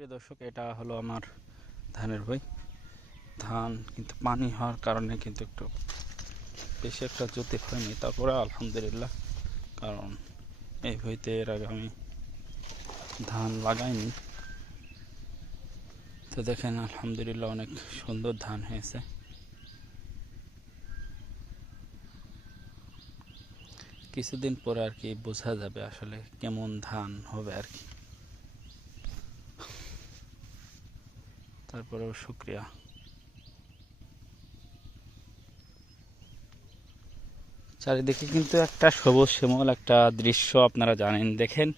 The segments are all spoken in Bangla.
প্রিয় দর্শক, এটা হলো আমার ধানের বই। ধান কিন্তু পানি হওয়ার কারণে কিন্তু একটু বেশি একটা জ্যোতি হয়নি, তারপরে আলহামদুলিল্লাহ, কারণ এই বইতে এর আগে আমি ধান লাগাইনি। তো দেখেন, আলহামদুলিল্লাহ অনেক সুন্দর ধান হয়েছে। কিছুদিন পরে আর কি বোঝা যাবে আসলে কেমন ধান হবে আর কি। তারপরেও শুক্রিয়া। চারিদিকে কিন্তু একটা সবুজ শ্যামল একটা দৃশ্য আপনারা জানেন, দেখেন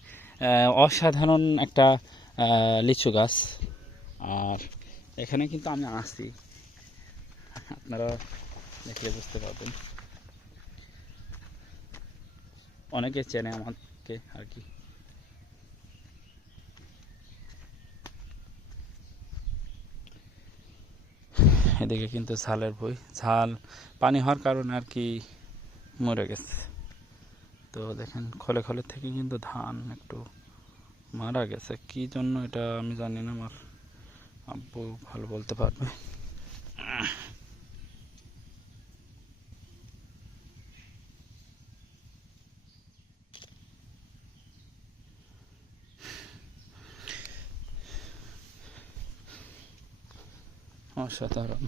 অসাধারণ একটা লিচু গাছ। আর এখানে কিন্তু আমি আসি। আপনারা দেখলে বুঝতে পারবেন। অনেকে চেনে আমাকে আর কি। এদিকে কিন্তু ঝালের বই ঝাল, পানি হওয়ার কারণে আর কি মরে গেছে। তো দেখেন, খলে খলে থেকে কিন্তু ধান একটু মারা গেছে। কি জন্য এটা আমি জানি না, আমার আব্বু ভালো বলতে পারবে। অসাধারণ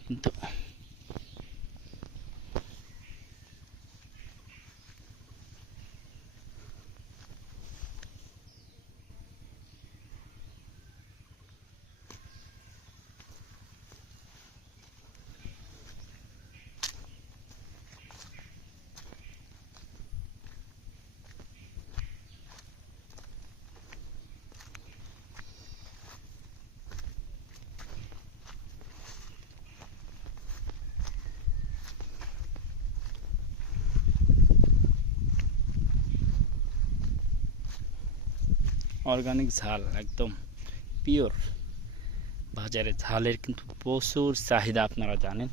কিন্তু অর্গানিক ঝাল, একদম পিওর বাজারে ঝালের কিন্তু প্রচুর চাহিদা আপনারা জানেন।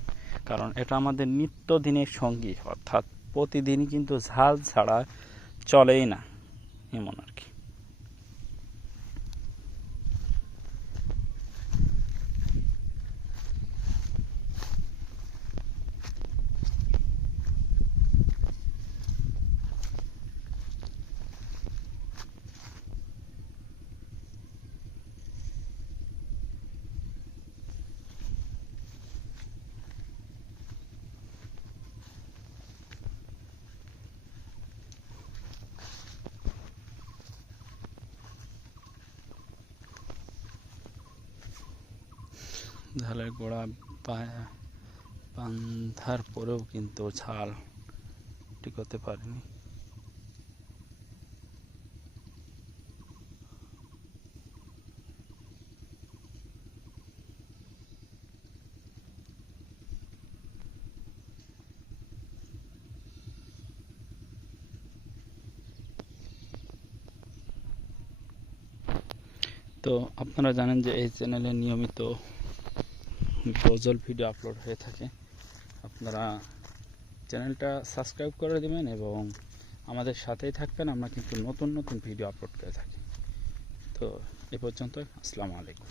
কারণ এটা আমাদের নিত্যদিনের সঙ্গী, অর্থাৎ প্রতিদিনই কিন্তু ঝাল ছাড়া চলেই না, এমন আর কি। ঝালের গোড়া পা- বান্ধার পরেও কিন্তু ঝাল টিকতে পারেনি তো আপনারা জানেন যে এই চ্যানেলে নিয়মিত গজল ভিডিও আপলোড হয়ে থাকে। আপনারা চ্যানেলটা সাবস্ক্রাইব করে দেবেন এবং আমাদের সাথেই থাকবেন। আমরা কিন্তু নতুন নতুন ভিডিও আপলোড করে থাকি। তো এ পর্যন্ত আসসালামু আলাইকুম।